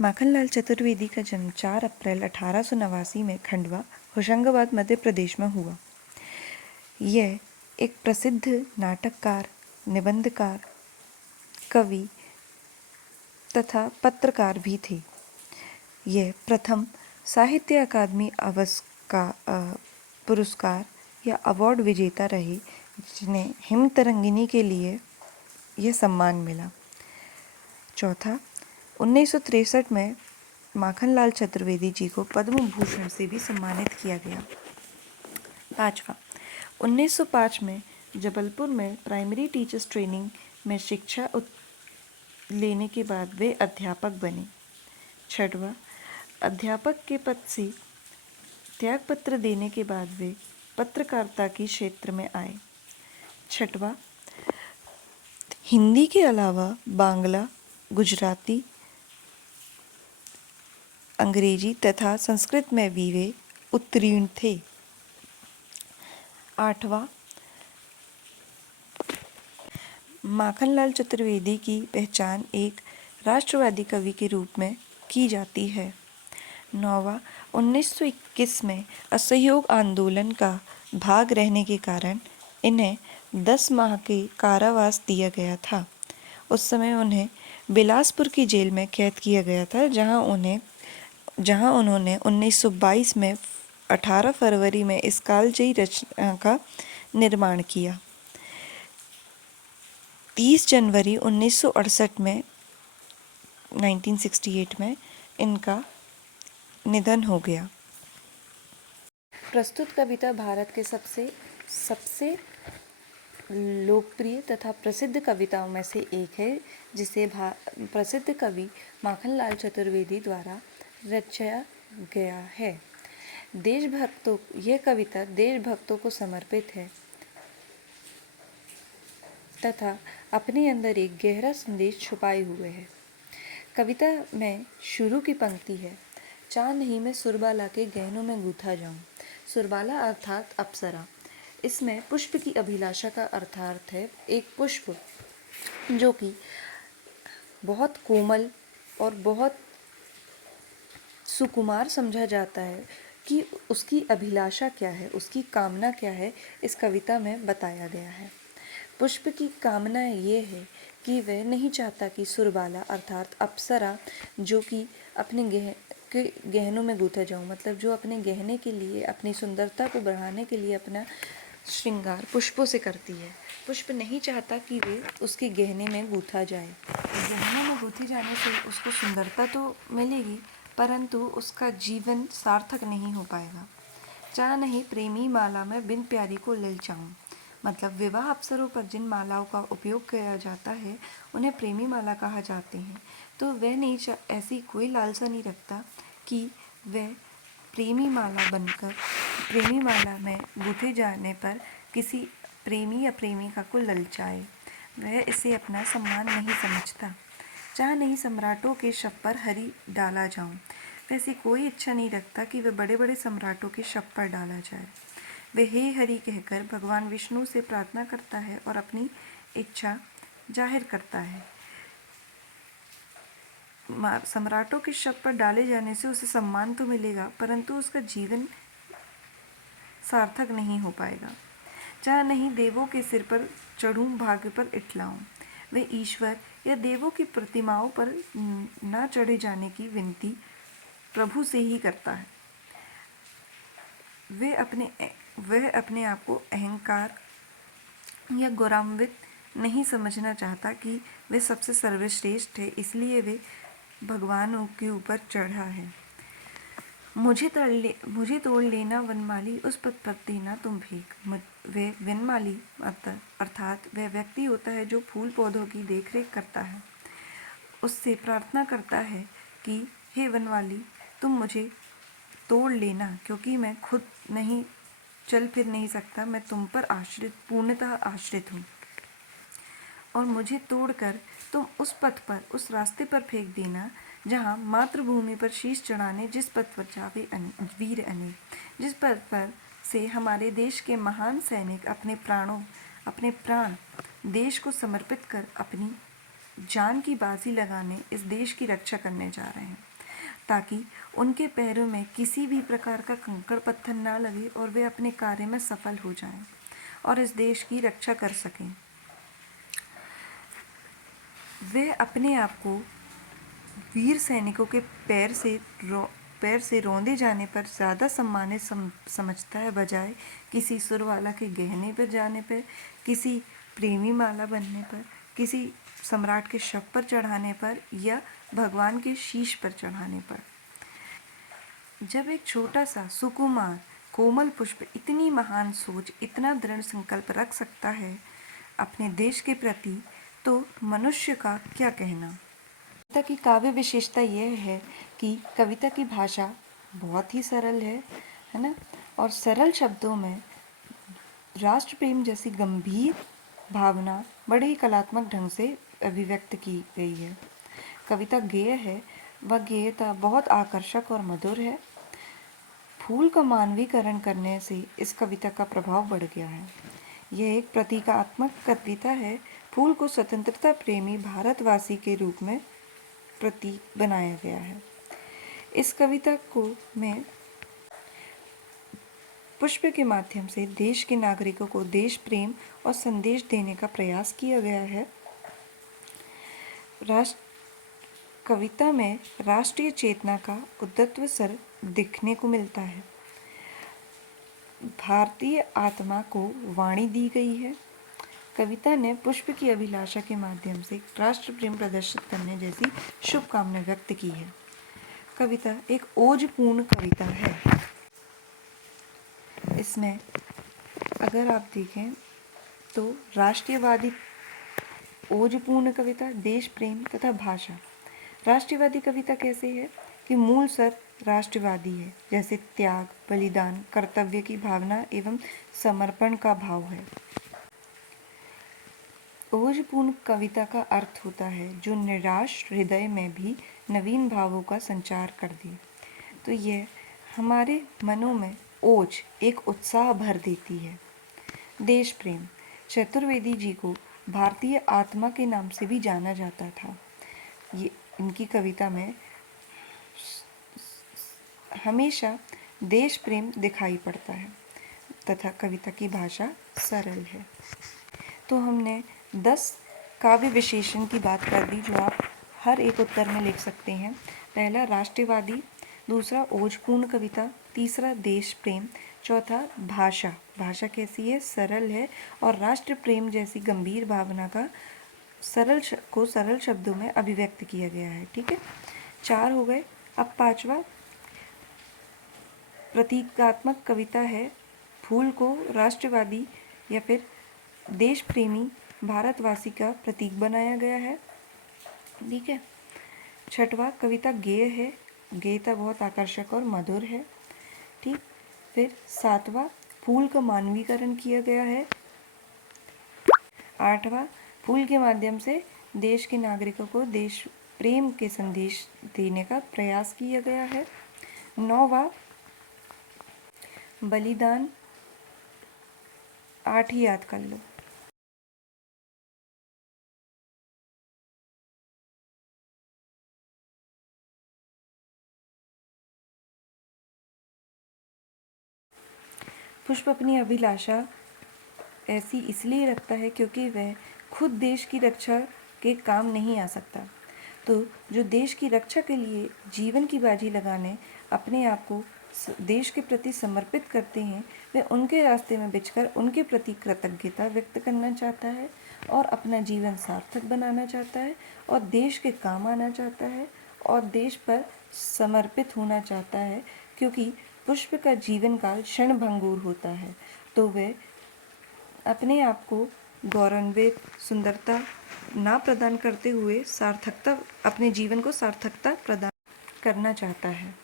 माखनलाल चतुर्वेदी का जन्म 4 अप्रैल 1889 में खंडवा, होशंगाबाद, मध्य प्रदेश में हुआ। यह एक प्रसिद्ध नाटककार, निबंधकार, कवि तथा पत्रकार भी थे। यह प्रथम साहित्य अकादमी पुरस्कार या अवार्ड विजेता रहे, जिन्हें हिमतरंगिनी के लिए यह सम्मान मिला। चौथा, 1963 में माखनलाल चतुर्वेदी जी को पद्म भूषण से भी सम्मानित किया गया। पाँचवा, 1905 में जबलपुर में प्राइमरी टीचर्स ट्रेनिंग में शिक्षा लेने के बाद वे अध्यापक बने। छठवां, अध्यापक के पद से त्यागपत्र देने के बाद वे पत्रकारिता के क्षेत्र में आए। छठवां, हिंदी के अलावा बांग्ला, गुजराती, अंग्रेजी तथा संस्कृत में भी वे उत्तीर्ण थे। आठवां, माखनलाल चतुर्वेदी की पहचान एक राष्ट्रवादी कवि के रूप में की जाती है। नौवां, 1921 में असहयोग आंदोलन का भाग रहने के कारण इन्हें 10 माह के कारावास दिया गया था। उस समय उन्हें बिलासपुर की जेल में कैद किया गया था, जहां उन्होंने 1922 में 18 फरवरी में इस कालजयी रचना का निर्माण किया। 30 जनवरी 1968 में 1968 में इनका निधन हो गया। प्रस्तुत कविता भारत के सबसे लोकप्रिय तथा प्रसिद्ध कविताओं में से एक है, जिसे प्रसिद्ध कवि माखनलाल चतुर्वेदी द्वारा रचा गया है। यह कविता देशभक्तों को समर्पित है तथा अपने अंदर एक गहरा संदेश छुपाए हुए है। कविता में शुरू की पंक्ति है, चांद ही में सुरबाला के गहनों में गूथा जाऊं। सुरबाला अर्थात अप्सरा। इसमें पुष्प की अभिलाषा का अर्थार्थ है एक पुष्प जो कि बहुत कोमल और बहुत सुकुमार समझा जाता है कि उसकी अभिलाषा क्या है, उसकी कामना क्या है, इस कविता में बताया गया है। पुष्प की कामना ये है कि वह नहीं चाहता कि सुरबाला अर्थात अप्सरा, जो कि अपने गहनों में गूथा जाऊं, मतलब जो अपने गहने के लिए, अपनी सुंदरता को बढ़ाने के लिए अपना श्रृंगार पुष्पों से करती है। पुष्प नहीं चाहता कि वे उसके गहने में गूथा जाए। गहनों में गूथे जाने से उसको सुंदरता तो मिलेगी, परंतु उसका जीवन सार्थक नहीं हो पाएगा। चाह नहीं प्रेमी माला में बिन प्यारी को ललचाऊं, मतलब विवाह अवसरों पर जिन मालाओं का उपयोग किया जाता है उन्हें प्रेमी माला कहा जाते हैं। तो वह नहीं ऐसी कोई लालसा नहीं रखता कि वह प्रेमी माला में गूथे जाने पर किसी प्रेमी या प्रेमिका को ललचाए। वह इसे अपना सम्मान नहीं समझता। चाह नहीं सम्राटों के शव पर हरी डाला जाऊं, वैसी कोई इच्छा नहीं रखता कि वह बड़े बड़े सम्राटों के शव पर डाला जाए। वह हे हरि कहकर भगवान विष्णु से प्रार्थना करता है और अपनी इच्छा जाहिर करता है। सम्राटों के शव पर डाले जाने से उसे सम्मान तो मिलेगा, परंतु उसका जीवन सार्थक नहीं हो पाएगा। चाह नहीं देवों के सिर पर चढ़ूं, भाग्य पर इठलाऊं, वे ईश्वर या देवों की प्रतिमाओं पर न चढ़े जाने की विनती प्रभु से ही करता है। वह अपने आप को अहंकार या गौरवान्वित नहीं समझना चाहता कि वे सबसे सर्वश्रेष्ठ है, इसलिए वे भगवानों के ऊपर चढ़ा है। मुझे तोड़ लेना वनमाली, उस पद पर देना तुम भीख। वे वनमाली अर्थात वह व्यक्ति होता है जो फूल पौधों की देखरेख करता है। उससे प्रार्थना करता है कि हे वनमाली, तुम मुझे तोड़ लेना, क्योंकि मैं खुद नहीं चल फिर नहीं सकता, मैं तुम पर पूर्णतः आश्रित हूँ, और मुझे तोड़कर तुम उस पथ पर, उस रास्ते पर फेंक देना जहाँ मातृभूमि पर शीश चढ़ाने जिस पथ पर जावे वीर अनेक, जिस पथ पर से हमारे देश के महान सैनिक अपने प्राण देश को समर्पित कर अपनी जान की बाजी लगाने इस देश की रक्षा करने जा रहे हैं। ताकि उनके पैरों में किसी भी प्रकार का कंकड़ पत्थर ना लगे और वे अपने कार्य में सफल हो जाएं और इस देश की रक्षा कर सकें। वे अपने आप को वीर सैनिकों के पैर से रौंदे जाने पर ज़्यादा सम्मानित समझता है, बजाय किसी सुरवाला के गहने पर जाने पर, किसी प्रेमी माला बनने पर, किसी सम्राट के शव पर चढ़ाने पर या भगवान के शीश पर चढ़ाने पर। जब एक छोटा सा सुकुमार कोमल पुष्प इतनी महान सोच, इतना दृढ़ संकल्प रख सकता है अपने देश के प्रति, तो मनुष्य का क्या कहना। कविता की काव्य विशेषता यह है कि कविता की भाषा बहुत ही सरल है ना, और सरल शब्दों में राष्ट्र प्रेम जैसी गंभीर भावना बड़े ही कलात्मक ढंग से अभिव्यक्त की गई है। कविता गेय है, वह गेयता बहुत आकर्षक और मधुर है। फूल का मानवीकरण करने से इस कविता का प्रभाव बढ़ गया है। यह एक प्रतीकात्मक कविता है। फूल को स्वतंत्रता प्रेमी भारतवासी के रूप में प्रतीक बनाया गया है। इस कविता में पुष्प के माध्यम से देश के नागरिकों को देश प्रेम और संदेश देने का प्रयास किया गया है। कविता में राष्ट्रीय चेतना का उद्धत्व स्वर दिखने को मिलता है। भारतीय आत्मा को वाणी दी गई है। कविता ने पुष्प की अभिलाषा के माध्यम से राष्ट्र प्रेम प्रदर्शित करने जैसी शुभकामना व्यक्त की है। कविता एक ओजपूर्ण कविता है। इसमें अगर आप देखें तो राष्ट्रीयवादी ओजपूर्ण कविता, देश प्रेम तथा भाषा। राष्ट्रीयवादी कविता कैसे है कि मूल स्वर राष्ट्रवादी है, जैसे त्याग, बलिदान, कर्तव्य की भावना एवं समर्पण का भाव है। ओजपूर्ण कविता का अर्थ होता है जो निराश हृदय में भी नवीन भावों का संचार कर दे। तो यह हमारे मनों में ओज, एक उत्साह भर देती है। देश प्रेम, चतुर्वेदी जी को भारतीय आत्मा के नाम से भी जाना जाता था। ये इनकी कविता में हमेशा देश प्रेम दिखाई पड़ता है तथा कविता की भाषा सरल है। तो हमने 10 काव्य विशेषण की बात कर दी जो आप हर एक उत्तर में लिख सकते हैं। पहला राष्ट्रवादी, दूसरा ओजपूर्ण कविता, तीसरा देश प्रेम, चौथा भाषा, भाषा कैसी है, सरल है, और राष्ट्र प्रेम जैसी गंभीर भावना का सरल शब्दों में अभिव्यक्त किया गया है। ठीक है, 4 हो गए। अब 5वां प्रतीकात्मक कविता है। फूल को राष्ट्रवादी या फिर देश प्रेमी भारतवासी का प्रतीक बनाया गया है। ठीक है, 6वां कविता गेय है। गेयता बहुत आकर्षक और मधुर है। ठीक, फिर 7वां फूल का मानवीकरण किया गया है। 8वां फूल के माध्यम से देश के नागरिकों को देश प्रेम के संदेश देने का प्रयास किया गया है। 9वां बलिदान। 8 ही याद कर लो। पुष्प अपनी अभिलाषा ऐसी इसलिए रखता है क्योंकि वह खुद देश की रक्षा के काम नहीं आ सकता। तो जो देश की रक्षा के लिए जीवन की बाजी लगाने अपने आप को देश के प्रति समर्पित करते हैं, वे उनके रास्ते में बिछकर उनके प्रति कृतज्ञता व्यक्त करना चाहता है और अपना जीवन सार्थक बनाना चाहता है और देश के काम आना चाहता है और देश पर समर्पित होना चाहता है, क्योंकि पुष्प का जीवन काल क्षणभंगुर होता है। तो वे अपने आप को गौरवान्वित सुंदरता ना प्रदान करते हुए अपने जीवन को सार्थकता प्रदान करना चाहता है।